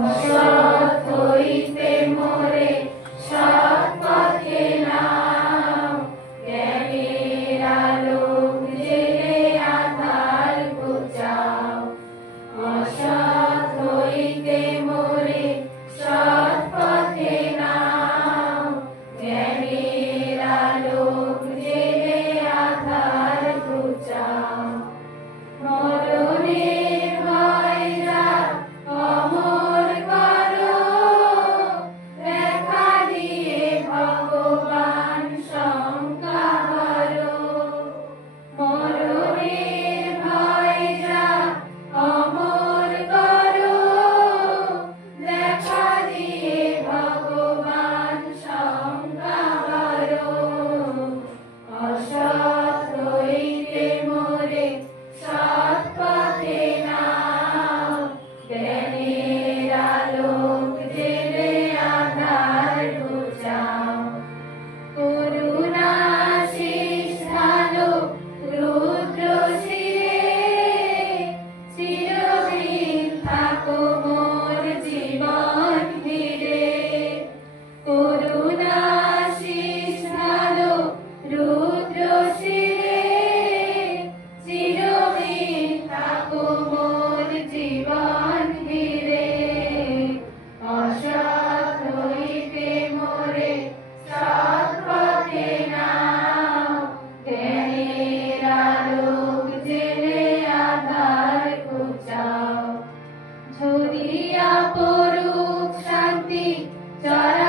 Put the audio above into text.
অসৎ হইতে মোরে সৎ পথে নাও, জ্ঞানের আলোক জেলে আঁধার ঘুচাও। অসৎ হইতে মোরে সৎ পথে নাও, জ্ঞানের আলোক জেলে আঁধার ঘুচাও। মরণের ভয় যা অমর করো, দেখা দিয়ে ভগবান শঙ্কা হরো। মরণের ভয় যা অমর করো, দেখা দিয়ে ভগবান শঙ্কা হরো। অসৎ হইতে মোরে সৎ পথে নাও, জ্ঞানের আলোক জেলে আঁধার ঘুচাও। করুণাশীষ ঢালো রুদ্র শিরে, চিরদিন থাকো মোর জীবন ঘিরে। করুণাশীষ ঢালো রুদ্র শিরে, চিরদিন থাকো মোর জীবন ঘিরে। অসৎ হইতে মোরে সৎ পথে নাও, জ্ঞানের আলোক জেলে আঁধার ঘুচাও। ঝরিয়া পড়ুক শান্তি চরা